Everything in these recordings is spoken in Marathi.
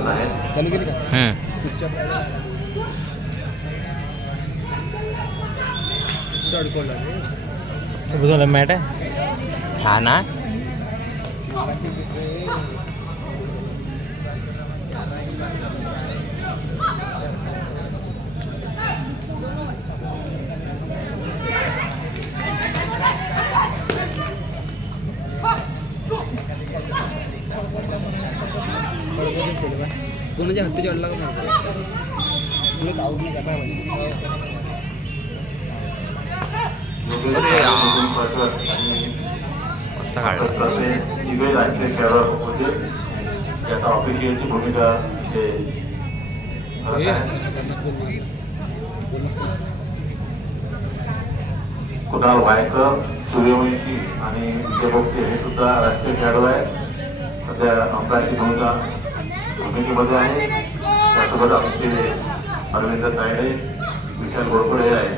खेळत आहेत. चालू केली का मॅट आहे हा ना. कोणाच्या हत्ती चढला का तुला आउट नाही करता ऑफिशियलची भूमिका कुणाल वायकर, सूर्यवंशी आणि विजय बोगटे हे सुद्धा राष्ट्रीय खेळाडू आहेत. सध्या अंपायरची भूमिकेमध्ये आहे. त्यासोबत आमचे अरविंद तायडे, विशाल गोडखोडे हे आहेत.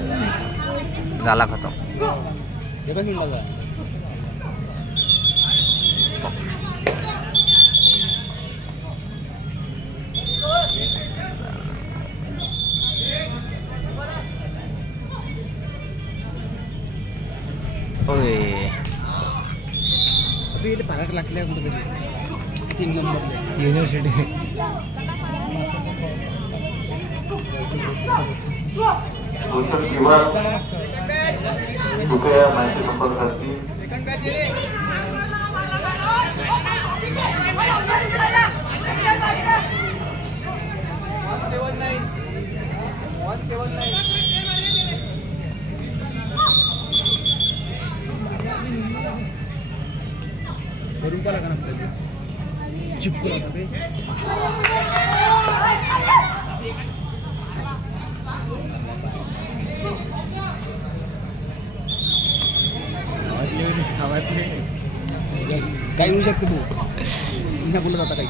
झाला खतम. अभी पार्क लागल्या कुठेतरी 3 नंबर युनिव्हर्सिटी. सोशल किंवा कृपया माहिती संपर्क करतील. बरून का लागणार आपल्याला चिपकू लागते. काही होऊ शकते तू पुन्हा बोलत आता काही.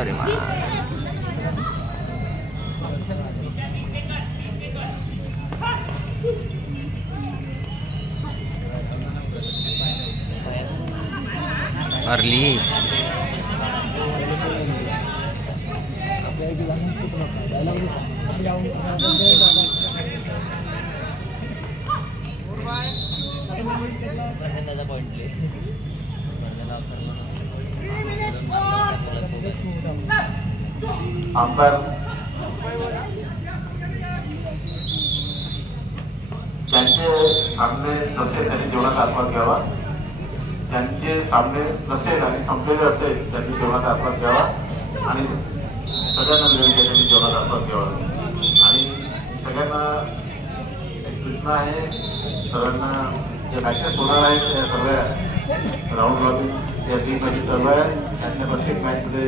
अरे मा अर्ली अंपायर त्यांचे सामने जसे त्यांनी जेवणाचा आस्वाद घ्यावा. त्यांचे सामने नसेल आणि संपलेले असेल त्यांनी जेवणाचा आस्वाद घ्यावा आणि सगळ्यांना मिळून त्यांनी जेवणाचा आस्वाद घ्यावा. आणि सगळ्यांना एक सूचना आहे, सर्वांना जे मॅचेस होणार आहेत त्या सर्व राऊंड रॉबिन या 3 मॅचेस चालू आहे. त्यांच्या प्रत्येक मॅचमध्ये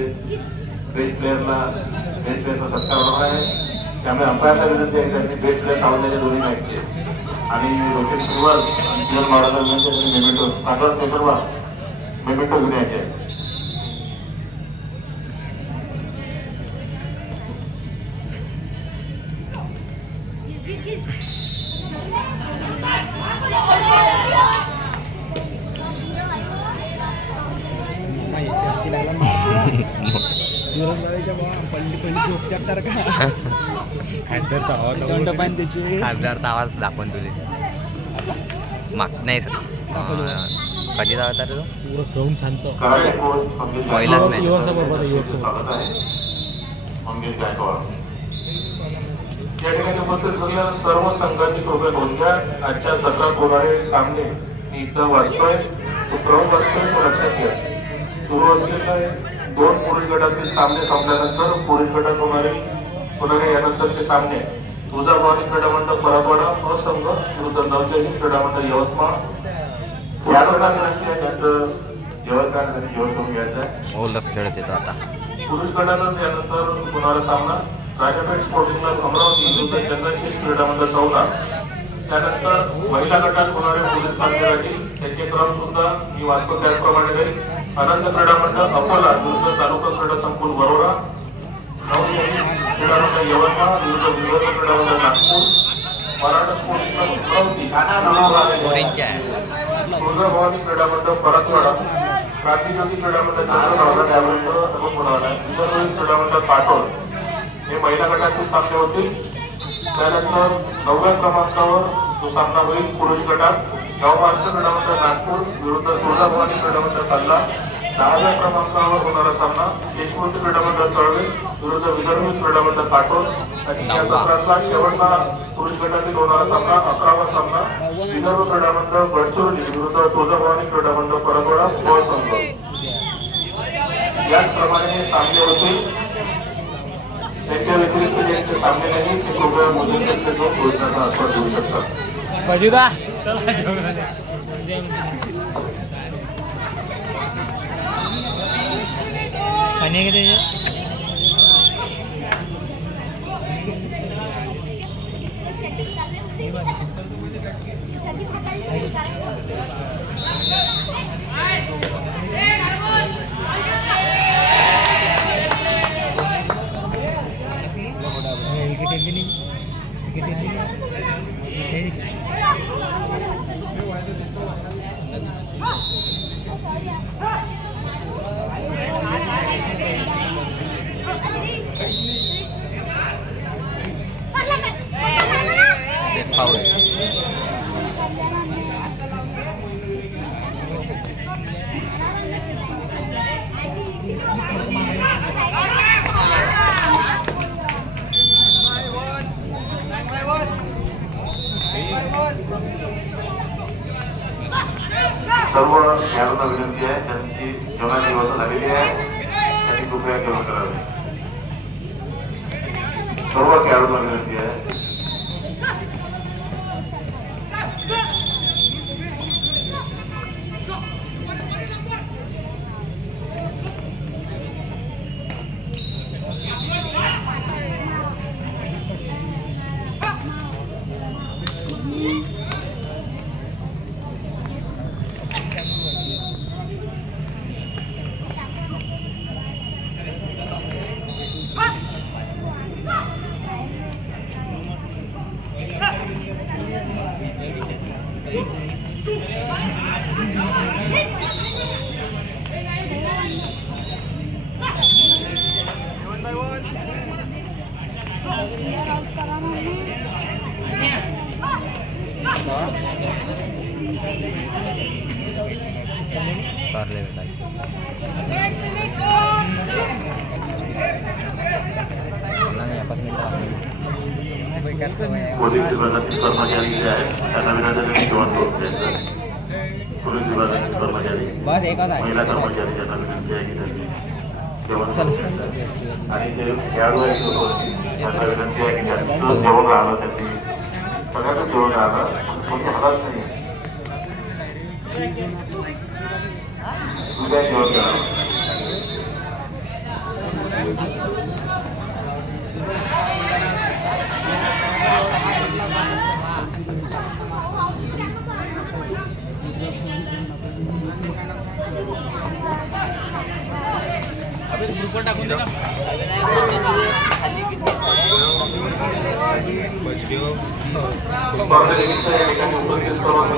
बेस्ट प्लेअरचा सत्कार होणार आहे. त्यामुळे अंपायरला विनंती आहे त्यांनी बेस्ट प्लेअर आवडलेले दोन्ही मॅचचे आणि रोहित कुमार आणि किरण मावळाला विनंती आहे त्यांनी मेमेंटो साधारण पेपरवर मेमेंटो घेऊन यायचे आहे. खासदारचा आवाज दाखवून तुझे माग नाही सर. कधी जावं तर तो पूर्ण ग्राउंड शांत पहिलाच नाही. या ठिकाणी उपस्थित झालेल्या सर्व संघांची कृपया नोंद घ्या. आजच्या सत्रात होणारे सामने मी इथं वाचतोय, प्रमुख वाचतोय, लक्षात घ्या. सुरू असलेले 2 पुरुष गटातील सामने संपल्यानंतर पुरुष गटात होणारे यानंतरचे सामने तुळजाभवानी क्रीडामंडळ परतवाडा असंघ विरुद्ध नवचैनी क्रीडामंडळ यवतमाळ. या गटात त्यांचं जेवण करून घ्यायचं आहे. हो लक्ष खेळत येतो आता. पुरुष गटातच यानंतर होणारा सामना राजापेठ स्पोर्टिंग क्लब अमरावती विरुद्ध चंदनशेष क्रीडामंडळ सौला. त्यानंतर महिला गटात होणारे पुरुष सामन्यासाठी त्यांचे क्रम सुद्धा मी वाचतो त्याचप्रमाणे अनंत क्रीडा मंडळ अकोला विरुद्ध तालुका क्रीडा संकुल वरोरा, क्रीडा मंडळ यवतमाळ विरुद्ध विदर्भ क्रीडा मंडळ नागपूर, मराठा स्पोर्ट्स क्लब अमरावती, तुळजाभवानी क्रीडा मंडळ परतवाडा, क्रांतिज्योती क्रीडा मंडळ चंद्रभागा त्याविरुद्ध विदर्भ क्रीडा मंडळ पाटोल हे महिला गटातील सामने होतील. त्यानंतर 9व्या क्रमांकावर जो सामना होईल पुरुष गटात गाव महाराष्ट्र क्रीडा मंडळ नागपूर विरुद्ध तुळजाभवानी क्रीडा मंडळ कल्ला. 10व्या क्रमांकावर होणारा सामना यशवंत क्रीडा मंडळ तळवे विरुद्ध विदर्भ क्रीडा मंडळ पाटोल. आणि या सत्रातला शेवटचा पुरुष गटातील होणारा सामना 11वा सामना विदर्भ क्रीडा मंडळ गडचिरोली विरुद्ध तुळजाभवानी क्रीडा मंडळ परतवाडा ब संघ. याचप्रमाणे हे सामने होतील. त्यांच्या व्यतिरिक्त ज्यांचे सामने नाही ते कृपया मोदींचे घेऊन भोजनाचा आस्वाद घेऊ शकतात. पाणी किती सर्व खेळाडूंना विनंती आहे त्यांची जेवणाची व्यवस्था झालेली आहे त्यांनी कृपया जेवण करावे. सर्व खेळाडूंना विनंती आहे. पोलीस विभागातील कर्मचारी जे आहेत त्यांना विनंती जेवण करून द्यायचं. पोलीस विभागातील कर्मचारी महिला कर्मचारी त्यांना विनंती आहे की त्यांनी जेवण आणि जे खेळाडू आहेत त्यांना विनंती आहे की त्यांचं जेवण राहिलं त्यांनी सगळ्यांचं जेवण राहिलं कोणतं हातात नाही उद्या जेवण करावं. ग्रुपवर टाकून दे ना. उपस्थित सर्व